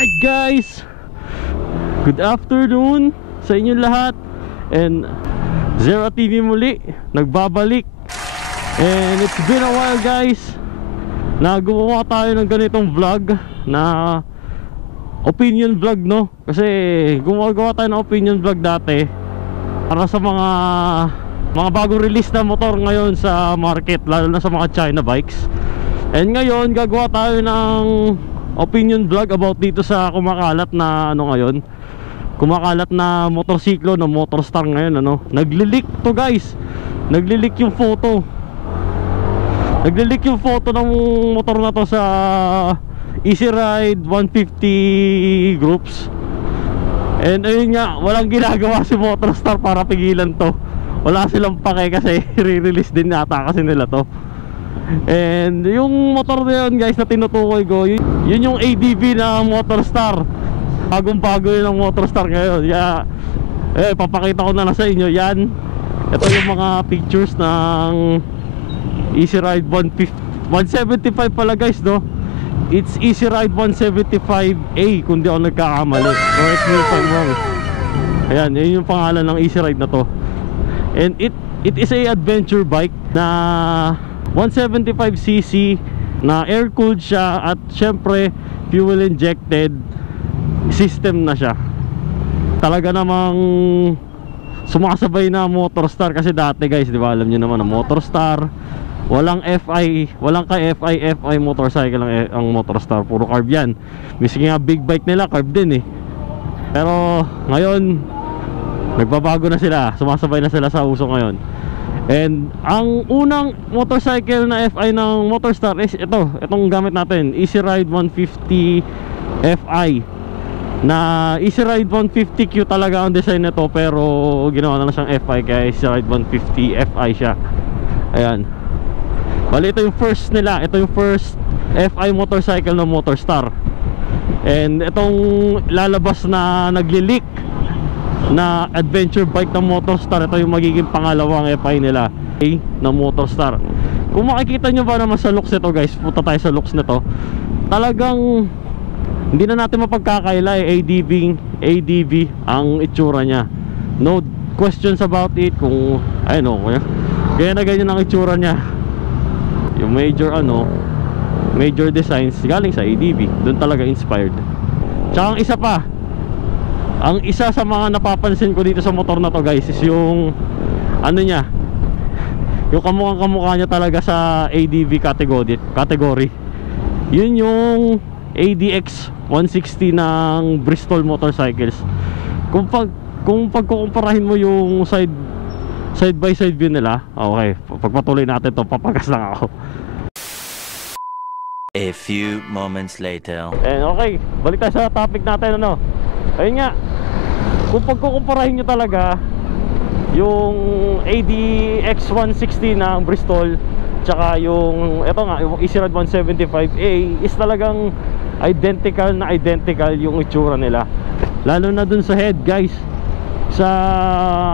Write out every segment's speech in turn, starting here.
Alright guys, good afternoon sa inyong lahat. And Zera TV muli, nagbabalik. And it's been a while guys na gumawa tayo ng ganitong vlog na opinion vlog, no? Kasi gumagawa tayo ng opinion vlog dati para sa mga bagong release na motor ngayon sa market, lalo na sa mga China bikes. And ngayon gagawa tayo ng opinion vlog about dito sa kumakalat na ngayon, kumakalat na motorsiklo na Motorstar ngayon, Nagli-leak to guys. Nagli-leak yung photo. Nagli-leak yung photo ng motor na to sa Easy Ride 150 groups. And ayun nga, walang ginagawa si Motorstar para pigilan to. Wala silang pake kasi re-release din yata kasi nila to. And yung motor na yun guys na tinutukoy ko, yun yung ADV na Motorstar. Bagong-bago yun ang Motorstar ngayon. Papakita ko na lang sa inyo yan. Ito yung mga pictures ng Easy Ride 150, 175 pala guys, no? It's Easy Ride 175A kung di ako nagkakamali. Correct me if I'm wrong. Ayan, yun yung pangalan ng Easy Ride na to. And it is a adventure bike na 175cc na air-cooled siya at syempre fuel injected system na siya. Talaga namang sumasabay na Motorstar kasi dati guys, di ba, alam niyo naman ang Motorstar, walang FI, walang FI motorcycle ang Motorstar, puro carb yan. Mismo nga big bike nila carb din eh. Pero ngayon nagbabago na sila, sumasabay na sila sa uso ngayon. And ang unang motorcycle na FI ng Motorstar is itong gamit natin, Easy Ride 150 FI. Na Easy Ride 150Q talaga ang design nito, pero ginawa na lang siyang FI kaya Easy Ride 150 FI siya. Ayan. Bali ito yung first nila, ito yung first FI motorcycle ng Motorstar. And itong lalabas na nagli-leak na adventure bike ng Motorstar, ito yung magiging pangalawang FI nila ng Motorstar. Kung makikita nyo ba naman sa looks nito guys, punta tayo sa looks nito, talagang hindi na natin mapagkakaila ADV ang itsura nya. No questions about it kung kaya na ganyan ang itsura nya. Yung major designs galing sa ADV, doon talaga inspired. Tsaka ang isa sa mga napapansin ko dito sa motor na to guys is yung yung kamukha niya talaga sa ADV category. Yun yung ADX 160 ng Bristol Motorcycles. Kung pagkukumparahin mo yung side by side view nila, okay, pagpatuloy natin to, papagas lang ako. A few moments later. And okay, balik tayo sa topic natin, ayun nga, kung pagkukumparahin nyo talaga yung ADX 160 ng Bristol tsaka yung Easy Ride 175A is talagang identical yung itsura nila. Lalo na dun sa head guys, sa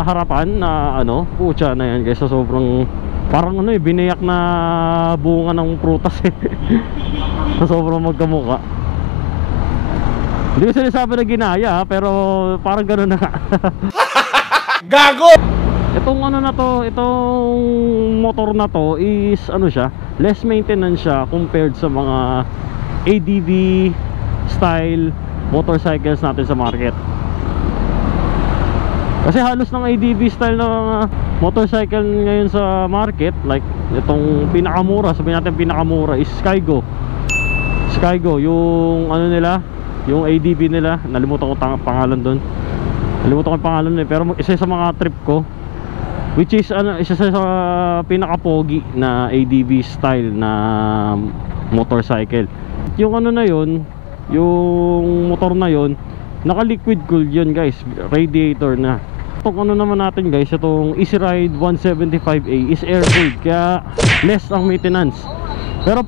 harapan na pucha na yan guys, so sobrang parang binayak na bunga ng prutas so sobrang magkamukha. Hindi ko sinasabi na ginaya pero parang gano'n na. Gago! Itong motor na to is siya, less maintenance siya compared sa mga ADV style motorcycles natin sa market. Kasi halos ng ADV style na motorcycle ngayon sa market, like itong pinakamura, sabihin natin pinakamura is Skygo, yung nila, yung ADV nila, nalimutan ko pangalan doon. Pero isa sa mga trip ko, which is isa sa pinaka-pogi na ADV style na motorcycle. Yung yung motor na yun, naka-liquid cooled yun guys, radiator na. Itong naman natin guys, itong Easy Ride 175A is air cooled, kaya less ang maintenance. Pero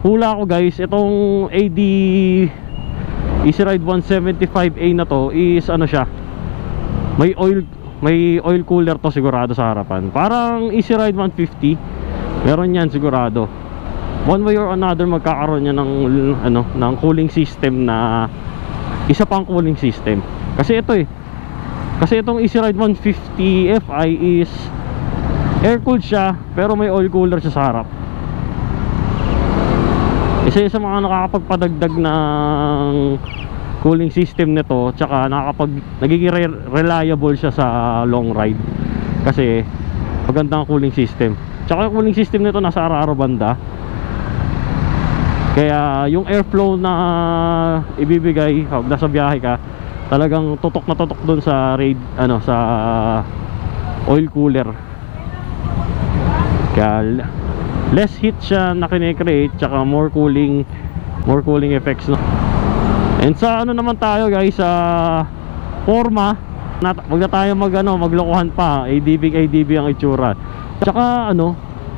hula ko guys, itong Easy Ride 175A na to is siya, may oil cooler to sigurado sa harapan. Parang Easy Ride 150 meron yan sigurado. one way or another magkakaroon niya ng ano, ng cooling system na isa pang cooling system. Kasi ito kasi itong Easy Ride 150 Fi is air cooled siya, pero may oil cooler siya sa harap. Isa sa mga nakakapagpadagdag ng cooling system nito, tsaka nagiging reliable siya sa long ride kasi magandang cooling system. Tsaka yung cooling system nito nasa araro banda, kaya yung airflow na ibibigay pag nasa biyahe ka, talagang tutok na tutok dun sa sa oil cooler. Kaya less heat siya na kine-create, tsaka more cooling effects, no? And sa ano naman tayo guys, sa forma, wag na tayo maglokohan pa. ADB ang itsura. Tsaka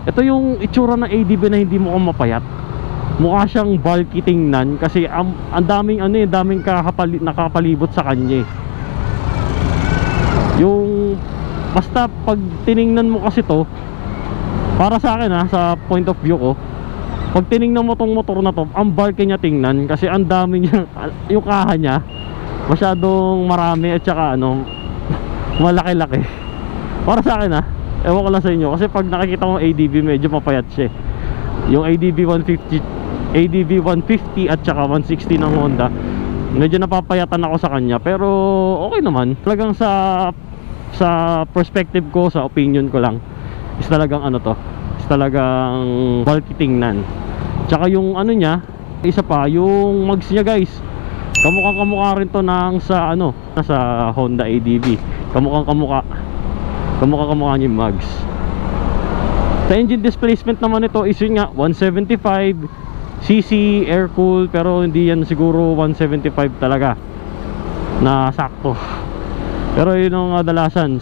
ito yung itsura ng ADB na hindi mo mapayat. Mukha siyang bulky tingnan kasi ang daming daming nakakapalibot sa kanya. Yung basta pag tiningnan mo kasi to, para sa akin sa point of view ko, pag tiningnan mo tong motor na to, ang bulky niya tingnan kasi ang dami niya, yung kaha niya masyadong marami at saka malaki-laki. Para sa akin ewan ko lang sa inyo, kasi pag nakikita ko ADB medyo mapayat siya. Yung ADB 150 at saka 160 ng Honda, medyo napapayatan ako sa kanya, pero okay naman. Talagang sa perspective ko, sa opinion ko lang, is talagang is talagang bulky tingnan. Tsaka yung niya, isa pa, yung mags niya guys, kamukha rin to sa Honda ADB. Kamukha niya yung mags. Sa engine displacement naman ito is yun nga 175cc air cool, pero hindi yan siguro 175 talaga na sakto. Pero yun ang kadalasan.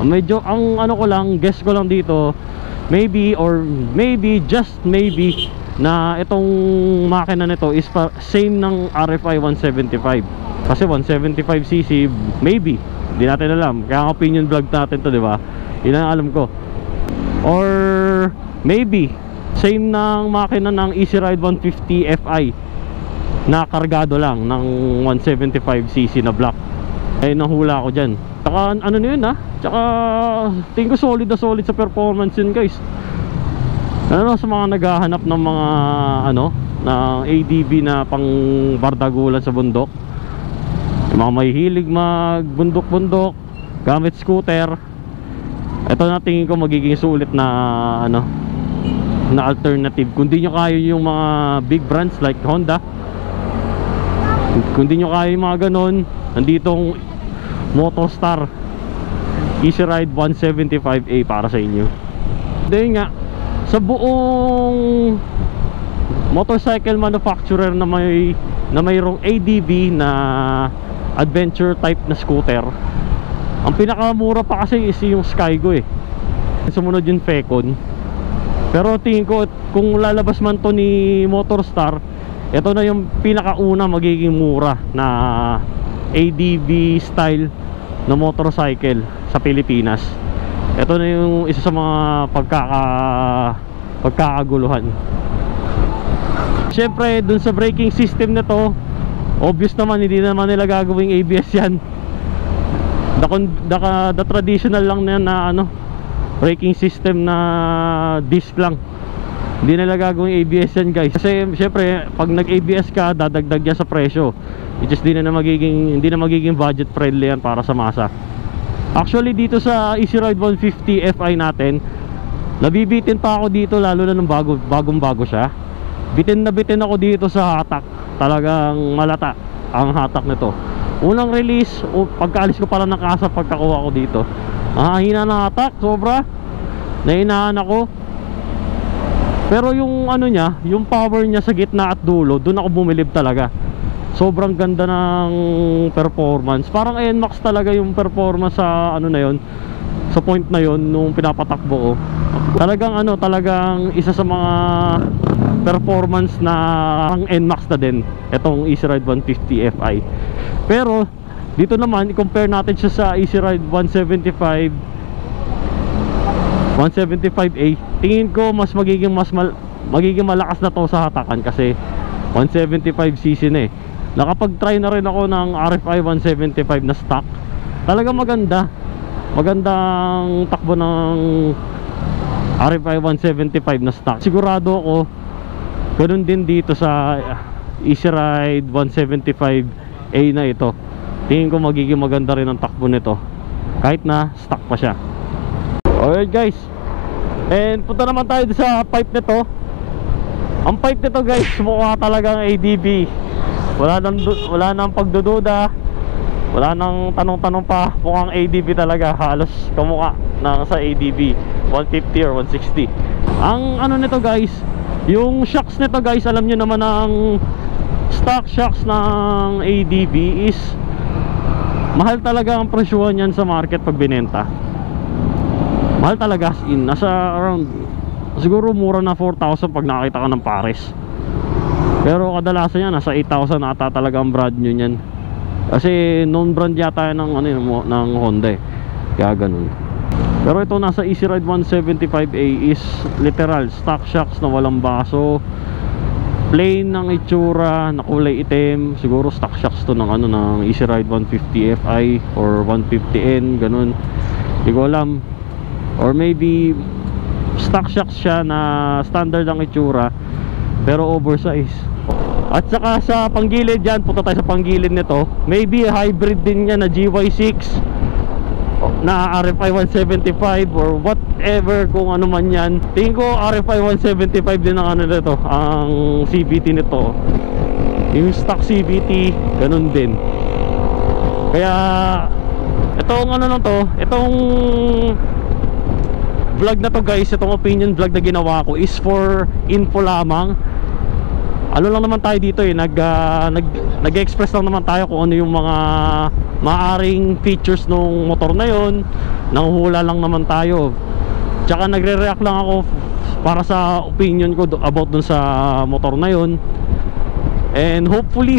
Medyo ang ko lang, guess ko lang dito, maybe just maybe na itong makina nito is same ng RFI 175. Kasi 175cc maybe, hindi natin alam, kaya ang opinion vlog natin to, di ba? Yun ang alam ko. Or maybe same ng makina ng Easy Ride 150 Fi na kargado lang ng 175cc na block. Ayun ang hula ko dyan. Tsaka na yun tsaka tingin ko solid na solid sa performance yun guys. Sa mga naghahanap ng mga ng ADB na pang bardagulan sa bundok, yung mga mahihilig magbundok-bundok gamit scooter, ito na tingin ko magiging sulit na na alternative. Kung di nyo kaya yung mga big brands like Honda, kung di nyo kaya yung mga ganon, nanditong Motostar Easy Ride 175A para sa inyo. Dahil nga sa buong motorcycle manufacturer na mayroong ADB na adventure type na scooter, ang pinakamura pa kasi is yung Skygo Sumunod yung Fecon. Pero tingin ko kung lalabas man to ni Motorstar, ito na yung pinakauna magiging mura na ADB style na motorcycle sa Pilipinas. Ito na yung isa sa mga pagkakaguluhan. Siyempre dun sa braking system nito, obvious naman hindi naman nila gagawing ABS yan. The traditional lang na braking system na disc lang. Hindi nila gagawing ABS yan guys. Kasi siyempre pag nag-ABS ka, dadagdag yan sa presyo. Which is hindi na magiging budget friendly yan para sa masa. Actually dito sa Easy Ride 150 Fi natin, nabibitin pa ako dito, lalo na nung bagong bago siya. Bitin ako dito sa hatak. Talagang malata ang hatak nito. Unang release, pagkaalis ko pala ng kasa, pagkakuha ko dito, hina ng hatak, sobra. Nainahan ako. Pero yung niya, yung power niya sa gitna at dulo, doon ako bumilib talaga. Sobrang ganda ng performance. Parang NMAX talaga yung performance sa na yon, sa point na yon nung pinapatakbo ko. Talagang isa sa mga performance na ang NMAX na din itong Easy Ride 150 Fi. Pero dito naman i-compare natin siya sa Easy Ride 175A. Tingin ko mas magiging magiging malakas na to sa hatakan kasi 175cc na eh. Nakapag-try na rin ako ng RFI 175 na stock. Talagang maganda. Magandang takbo ng RFI 175 na stock. Sigurado ako ganun din dito sa Easy Ride 175A na ito. Tingin ko magiging maganda rin ang takbo nito kahit na stock pa siya. Alright guys, and punta naman tayo sa pipe nito. Ang pipe nito guys, mukha talagang ADB. Wala nang pagdududa, wala nang tanong-tanong pa. Mukhang ADB talaga, halos kamukha ng sa ADB 150 or 160. Ang ano nito guys, yung shocks nito guys, alam nyo naman ang stock shocks ng ADB is mahal talaga ang presyuhan yan sa market pag binenta. Mahal talaga, as in nasa around, siguro mura na 4,000 pag nakakita ka ng pares. Pero kadalasan yan nasa 8,000 ata talaga ang brand new niyan. Kasi non brand yata ng ano ng Honda eh. Kaya ganun. Pero ito nasa Easy Ride 175A is literal stock shocks na walang baso, plain ng itsura, na kulay itim. Siguro stock shocks to ng ano ng Easy Ride 150 Fi or 150N, ganun. Hindi ko alam. Or maybe stock shocks siya na standard ang itsura pero oversize. At saka sa panggilid yan, punta tayo sa panggilid nito. Maybe hybrid din yan na GY6 na RFI 175 or whatever, kung ano man yan. Tingin ko RFI 175 din ang ano nito, ang CVT nito. Yung stock CVT, ganun din. Kaya itong ano na to, itong vlog na to guys, itong opinion vlog na ginawa ko is for info lamang. Ano lang naman tayo dito eh, nag-express lang naman tayo kung ano yung mga maaring features ng motor na yon. Nanguhula lang naman tayo. Tsaka nagre-react lang ako para sa opinion ko about dun sa motor na yon. And hopefully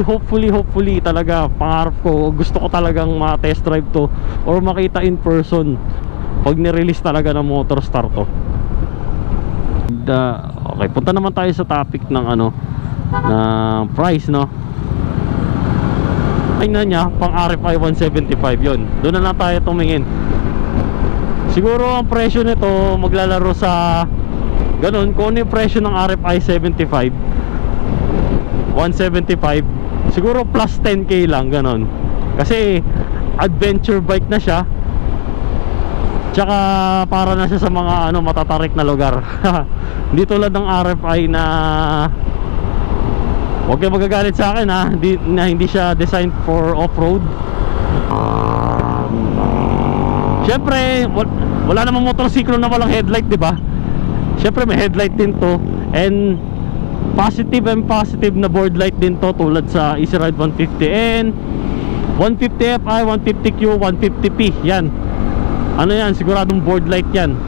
talaga, pangarap ko, gusto ko talagang ma-test drive to or makita in person pag nirelease talaga ng Motorstar to. Okay, punta naman tayo sa topic ng ano, na price, no? Tingnan niya, pang RFI 175 yon. Doon na lang tayo tumingin. Siguro ang presyo nito maglalaro sa ganun, kung ano yung presyo ng RFI 175, siguro plus 10k lang, ganun. Kasi adventure bike na siya. Tsaka para na siya sa mga ano, matatarik na lugar. Hindi tulad ng RFI na, huwag kayo magagalit sa akin ha, hindi siya designed for off-road. Siyempre wala namang motorsiklo na walang headlight, diba? Siyempre may headlight din to. And positive na board light din to, tulad sa Easy Ride 150N, 150Fi, 150Q, 150P. Yan, ano yan, siguradong board light yan.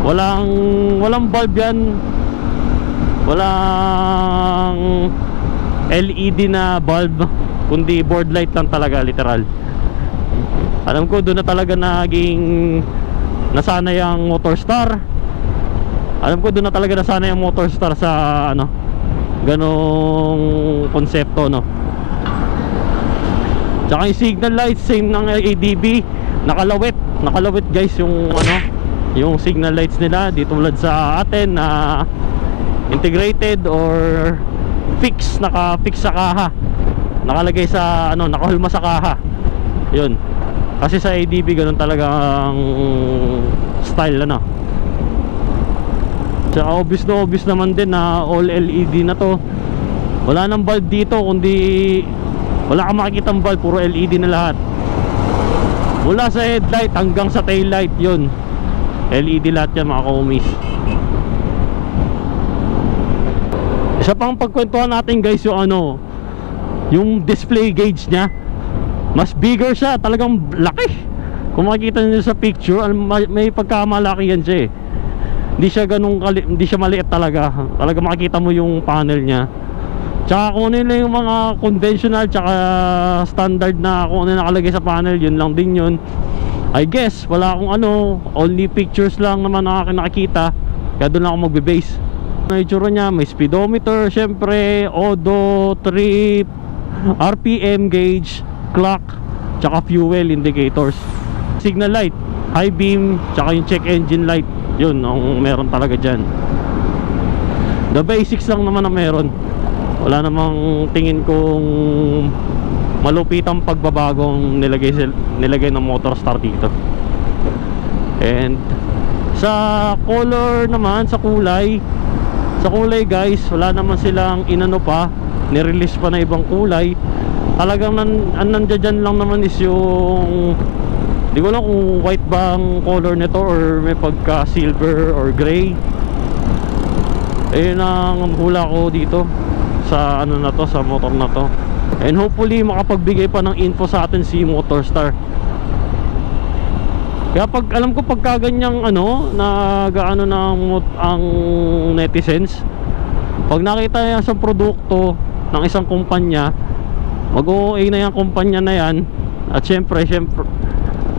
Walang bulb yan, walang LED na bulb, kundi board light lang talaga, literal. Alam ko doon na talaga naging nasanay ang Motorstar. Alam ko doon na talaga nasanay ang Motorstar sa ano, ganong konsepto, no. Tsaka yung signal lights, same ng ADB, nakalawit guys yung ano, yung signal lights nila. Di tulad sa atin na integrated or fix, naka-fix sa kaha, nakalagay sa ano, nakahulma sa kaha. Yun, kasi sa ADB ganun talaga ang style, ano. Tsaka obvious naman din na all LED na to. Wala nang bulb dito, kundi wala kang makikitang bulb, puro LED na lahat. Mula sa headlight hanggang sa tail light, yun LED lahat yan, mga kaumis. Isa pang pagkwentuhan natin guys, yung ano, yung display gauge nya, mas bigger siya, talagang laki. Kung makikita niyo sa picture, may pagkamalaki yan siya eh. Hindi siya ganun, hindi siya maliit talaga. Talaga makikita mo yung panel nya. Tsaka kung ano yung mga conventional tsaka standard na kung ano nakalagay sa panel, yun lang din yun. I guess wala akong ano, only pictures lang naman ang aking nakikita, kaya doon lang ako magbe-base. Ang itsura niya, may speedometer, syempre, odo, trip, RPM gauge, clock, tsaka fuel indicators. Signal light, high beam, tsaka yung check engine light. Yun ang meron talaga dyan. The basics lang naman na meron. Wala namang tingin kong malupitang pagbabagong nilagay ng Motorstar dito. And sa color naman, sa kulay guys, wala naman silang inano pa, nirelease pa na ibang kulay. Talagang nandiyan lang naman is yung, di ko lang kung white ba ang color nito or may pagka silver or gray. Ayun ang hula ko dito sa ano na to, sa motor na to. And hopefully makapagbigay pa ng info sa atin si Motorstar. Kaya pag alam ko pagka ganyang ano, nagaano ng ang netizens, pag nakita niya sa produkto ng isang kumpanya, mag-OA na yung kumpanya na yan. At syempre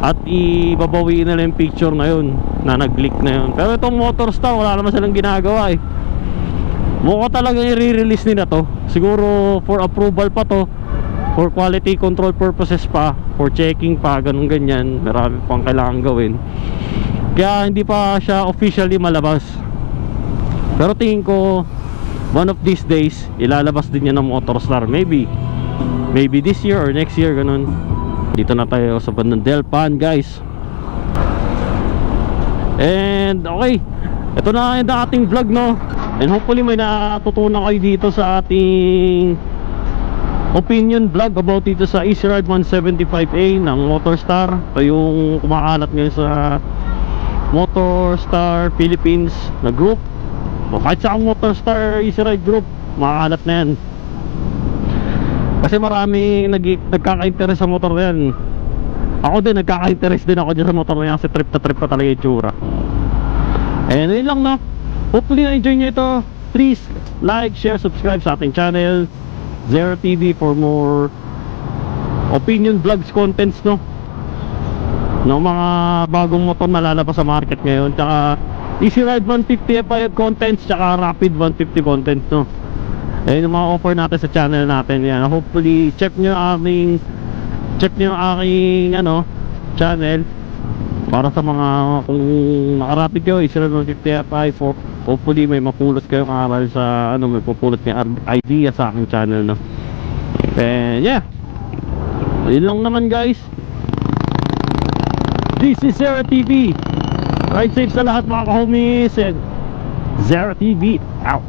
at ibabawiin nila yung picture na yun na nag-leak na yun. Pero itong Motorstar, wala naman silang ginagawa eh. Mukha talagang i-release nila to. Siguro for approval pa to, for quality control purposes pa, for checking pa, ganun ganyan. Marami pang kailangan gawin. Kaya hindi pa siya officially malabas. Pero tingin ko one of these days ilalabas din yan ng Motorstar. Maybe this year or next year, ganun. Dito na tayo sa bandang Delpan guys. And okay, ito na yung ating vlog, no. And hopefully may natutunan kayo dito sa ating opinion vlog about dito sa Easy Ride 175A ng Motorstar. Ito yung kumakalat ngayon sa Motorstar Philippines na group, o kahit sa Motorstar Easy Ride group, makakalat na yan. Kasi marami nagkaka-interest sa motor na yan. Ako din, nagkaka-interest din ako dyan sa motor na yan, kasi trip na trip pa talaga yung tsura. And yun lang, no. Hopefully na-enjoy nyo ito. Please like, share, subscribe sa ating channel Zero TV for more opinion vlogs contents, no, ng mga bagong motor na lalabas sa market ngayon. Tsaka Easy Ride 150 FIF contents, tsaka Rapid 150 contents, no. Ayun yung mga offer natin sa channel natin yan. Hopefully check nyo ang aking ano, channel para sa mga, kung nakarapid kayo Easy Ride 150 FIF, hopefully may mapulot kayo karal sa ano, may pupulot kayo idea sa aking channel, no. And yeah, yun lang naman guys. This is Zero TV. Ride safe sa lahat mga ka-homies, and Zero TV out.